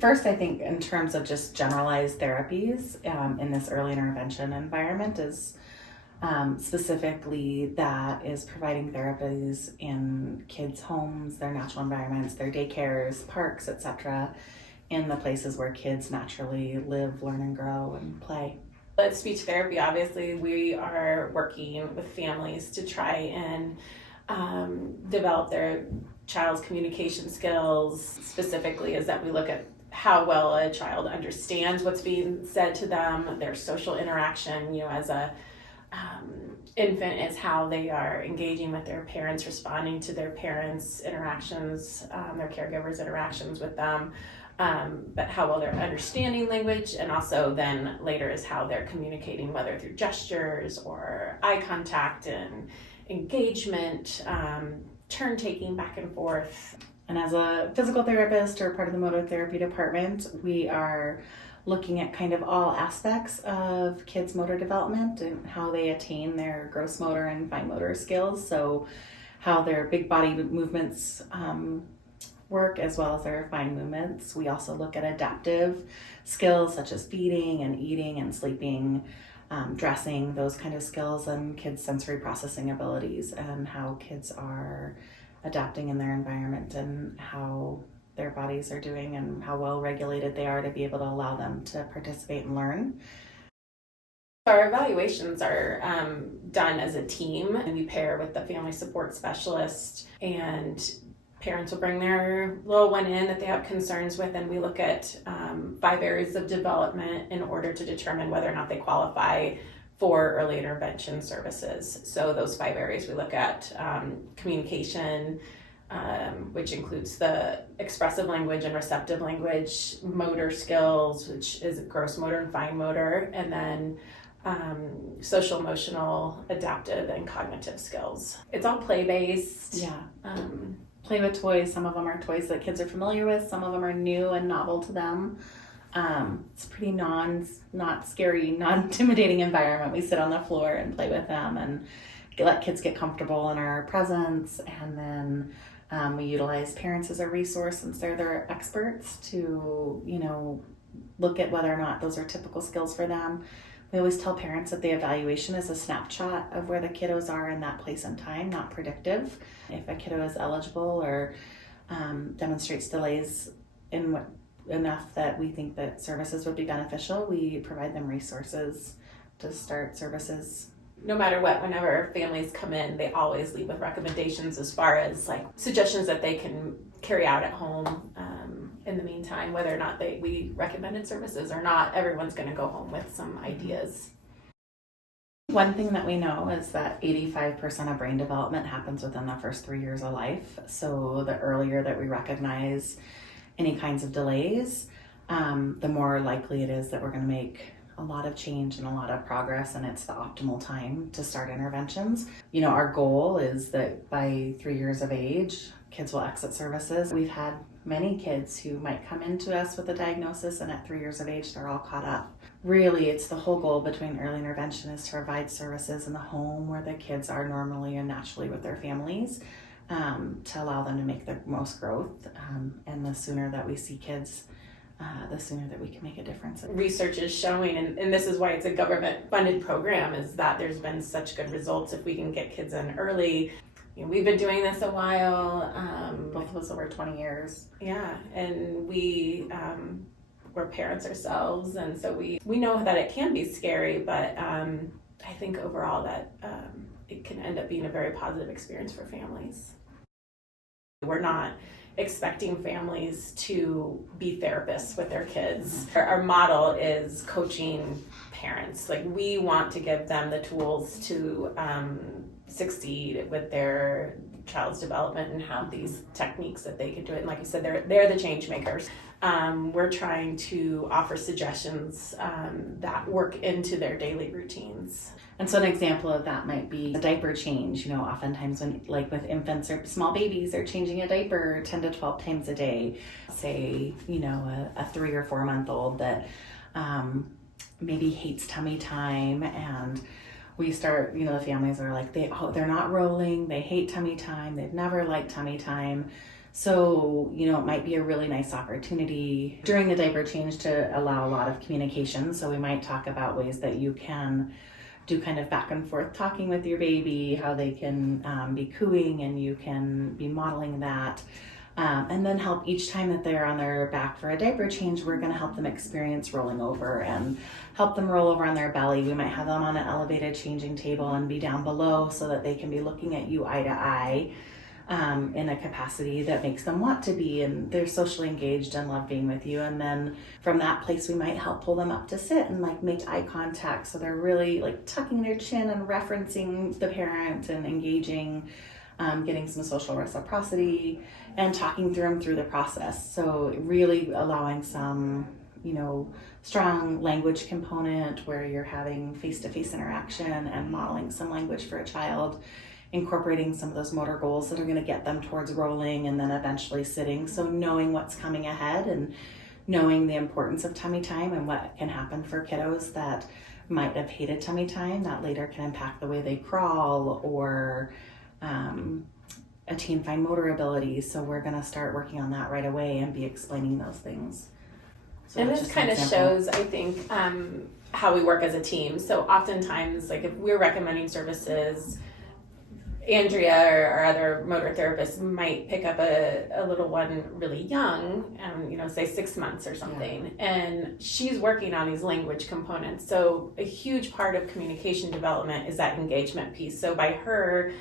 First, I think in terms of just generalized therapies in this early intervention environment is specifically that is providing therapies in kids' homes, their natural environments, their daycares, parks, etc., in the places where kids naturally live, learn, and grow and play. At speech therapy, obviously, we are working with families to try and develop their child's communication skills. Specifically, is that we look at how well a child understands what's being said to them, their social interaction, as a infant, is how they are engaging with their parents, responding to their parents' interactions, their caregivers' interactions with them. But how well they're understanding language, and also then later is how they're communicating, whether through gestures or eye contact and engagement, turn taking back and forth. And as a physical therapist or part of the motor therapy department, we are looking at kind of all aspects of kids' motor development and how they attain their gross motor and fine motor skills. So how their big body movements work as well as their fine movements. We also look at adaptive skills such as feeding and eating and sleeping, dressing, those kind of skills, and kids' sensory processing abilities and how kids are adapting in their environment and how their bodies are doing and how well regulated they are to be able to allow them to participate and learn. Our evaluations are done as a team, and we pair with the family support specialist, and parents will bring their little one in that they have concerns with, and we look at 5 areas of development in order to determine whether or not they qualify for early intervention services. So those 5 areas we look at: communication, which includes the expressive language and receptive language, motor skills, which is gross motor and fine motor, and then social, emotional, adaptive, and cognitive skills. It's all play-based. Yeah. Play with toys. Some of them are toys that kids are familiar with. Some of them are new and novel to them. It's a pretty not scary, non-intimidating environment. We sit on the floor and play with them and let kids get comfortable in our presence. And then we utilize parents as a resource since they're their experts to, look at whether or not those are typical skills for them. We always tell parents that the evaluation is a snapshot of where the kiddos are in that place and time, not predictive. If a kiddo is eligible or demonstrates delays enough that we think that services would be beneficial, we provide them resources to start services. No matter what, whenever families come in, they always leave with recommendations as far as suggestions that they can carry out at home. In the meantime, whether or not we recommended services or not, everyone's going to go home with some ideas. One thing that we know is that 85% of brain development happens within the first 3 years of life. So the earlier that we recognize any kinds of delays, the more likely it is that we're going to make a lot of change and a lot of progress, and it's the optimal time to start interventions. Our goal is that by 3 years of age, kids will exit services. We've had many kids who might come into us with a diagnosis, and at 3 years of age, they're all caught up. Really, it's the whole goal between early intervention is to provide services in the home where the kids are normally and naturally with their families, to allow them to make the most growth. And the sooner that we see kids, the sooner that we can make a difference. Research is showing, and this is why it's a government-funded program, is that there's been such good results if we can get kids in early. We've been doing this a while. Both of us over 20 years. Yeah, and we're parents ourselves, and so we know that it can be scary, but I think overall that it can end up being a very positive experience for families. We're not expecting families to be therapists with their kids. Mm-hmm. Our model is coaching parents. We want to give them the tools to succeed with their child's development and have these techniques that they can do it. And like you said, they're the change makers. We're trying to offer suggestions that work into their daily routines. And so an example of that might be a diaper change. Oftentimes when, with infants or small babies, they're changing a diaper 10 to 12 times a day. Say, a 3 or 4 month old that maybe hates tummy time, and we start, the families are they're not rolling, they hate tummy time, they've never liked tummy time. So, you know, it might be a really nice opportunity during the diaper change to allow a lot of communication. So we might talk about ways that you can do kind of back and forth talking with your baby, how they can be cooing, and you can be modeling that. And then help each time that they're on their back for a diaper change, we're going to help them experience rolling over and help them roll over on their belly. We might have them on an elevated changing table and be down below so that they can be looking at you eye to eye in a capacity that makes them want to be, and they're socially engaged and love being with you. And then from that place, we might help pull them up to sit and like make eye contact. So they're really like tucking their chin and referencing the parent and engaging, getting some social reciprocity and talking through them through the process. So really allowing some, you know, strong language component where you're having face-to-face interaction and modeling some language for a child, incorporating some of those motor goals that are going to get them towards rolling and then eventually sitting. So knowing what's coming ahead and knowing the importance of tummy time and what can happen for kiddos that might have hated tummy time that later can impact the way they crawl or attain fine motor ability. So we're going to start working on that right away and be explaining those things. So and this kind of shows, I think, how we work as a team. So oftentimes, like if we're recommending services, Andrea or our other motor therapists might pick up a little one really young, you know, say 6 months or something, and she's working on these language components. So a huge part of communication development is that engagement piece. So by her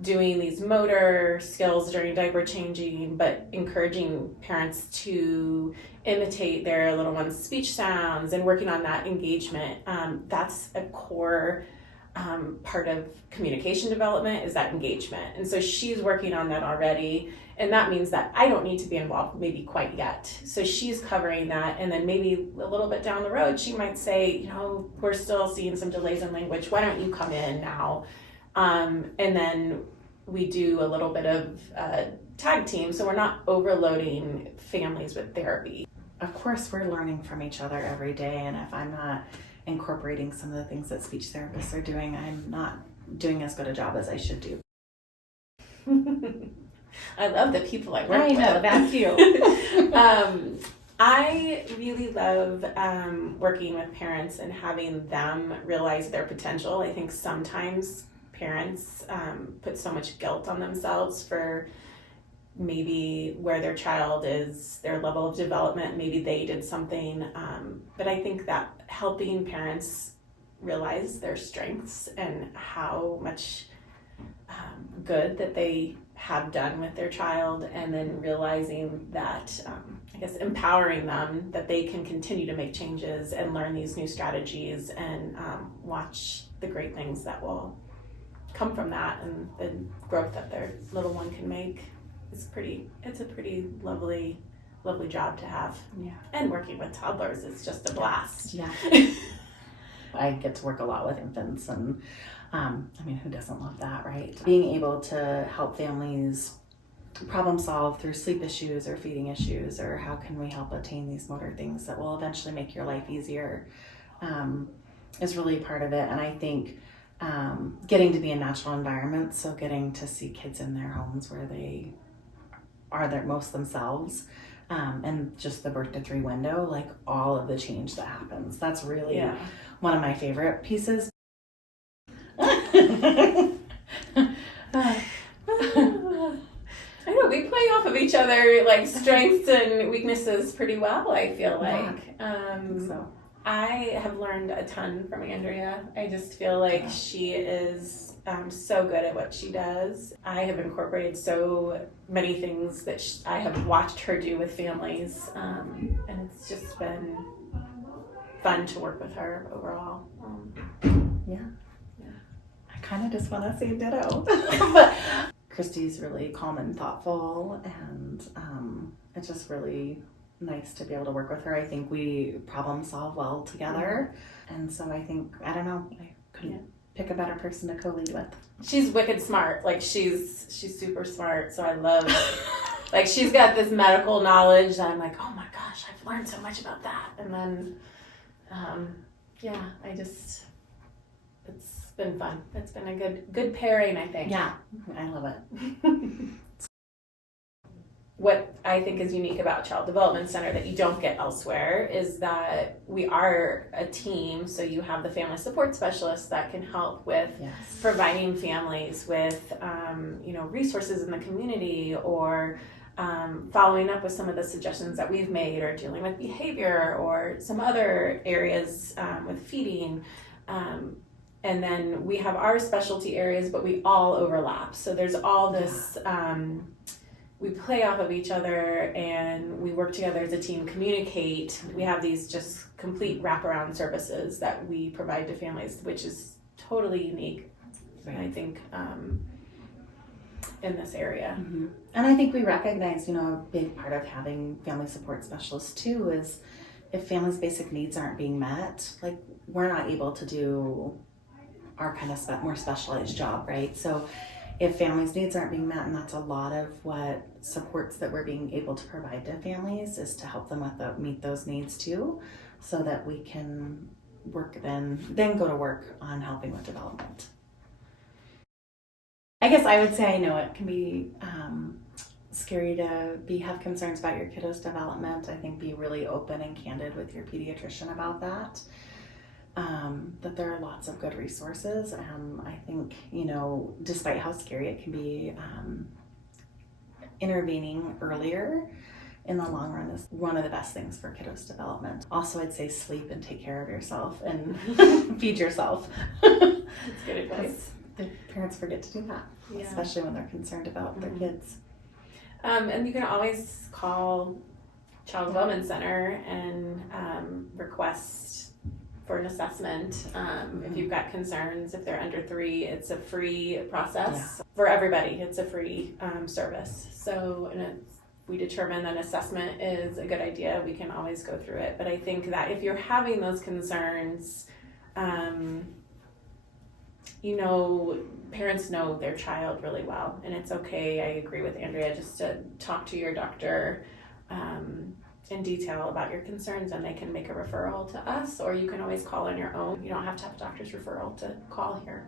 doing these motor skills during diaper changing, but encouraging parents to imitate their little one's speech sounds and working on that engagement, that's a core part of communication development is that engagement. And so she's working on that already. And that means that I don't need to be involved maybe quite yet. So she's covering that. And then maybe a little bit down the road, she might say, you know, we're still seeing some delays in language. Why don't you come in now? And then we do a little bit of tag team. So we're not overloading families with therapy. Of course, we're learning from each other every day. And if I'm not incorporating some of the things that speech therapists are doing, I'm not doing as good a job as I should do. I love the people I work with. I know, that's you. I really love working with parents and having them realize their potential. I think sometimes parents put so much guilt on themselves for maybe where their child is, their level of development, maybe they did something. But I think that helping parents realize their strengths and how much good that they have done with their child, and then realizing that, I guess, empowering them that they can continue to make changes and learn these new strategies and watch the great things that will come from that and the growth that their little one can make. It's a pretty lovely job to have. Yeah. And working with toddlers is just a blast. Yeah. I get to work a lot with infants, and I mean, who doesn't love that, right? Being able to help families problem solve through sleep issues or feeding issues, or how can we help attain these motor things that will eventually make your life easier, is really part of it. And I think getting to be in natural environments, so getting to see kids in their homes where they are their most themselves, and just the birth to 3 window, like all of the change that happens. That's really one of my favorite pieces. I know, we play off of each other, like strengths and weaknesses pretty well, I feel like. I have learned a ton from Andrea. I just feel like she is so good at what she does. I have incorporated so many things that I have watched her do with families, and it's just been fun to work with her overall. I kind of just want to say ditto. But Christy's really calm and thoughtful, and it's just really nice to be able to work with her. I think we problem solve well together, and so I think, I don't know, I couldn't pick a better person to co-lead with. She's wicked smart. Like she's super smart. So I love, like she's got this medical knowledge that I'm like, oh my gosh, I've learned so much about that. And then, it's been fun. It's been a good pairing, I think. Yeah, I love it. what I think is unique about Child Development Center that you don't get elsewhere is that we are a team. So you have the family support specialists that can help with providing families with, resources in the community, or following up with some of the suggestions that we've made, or dealing with behavior or some other areas with feeding. And then we have our specialty areas, but we all overlap. So there's all this, we play off of each other and we work together as a team, communicate. We have these just complete wraparound services that we provide to families, which is totally unique, I think, in this area. Mm-hmm. And I think we recognize, a big part of having family support specialists too is if families' basic needs aren't being met, like we're not able to do our kind of more specialized job, right? So if families' needs aren't being met, and that's a lot of what supports that we're being able to provide to families, is to help them meet those needs too, so that we can work then go to work on helping with development. I guess I would say I know it can be scary to have concerns about your kiddos' development. I think be really open and candid with your pediatrician about that. That there are lots of good resources, and I think, despite how scary it can be, intervening earlier in the long run is one of the best things for kiddos' development. Also, I'd say sleep and take care of yourself and feed yourself. That's good advice. The parents forget to do that, especially when they're concerned about their kids. And you can always call Child Development Center and request for an assessment. If you've got concerns, if they're under 3, it's a free process for everybody. It's a free service. So if we determine that an assessment is a good idea, we can always go through it. But I think that if you're having those concerns, parents know their child really well, and it's okay. I agree with Andrea, just to talk to your doctor in detail about your concerns, and they can make a referral to us, or you can always call on your own. You don't have to have a doctor's referral to call here.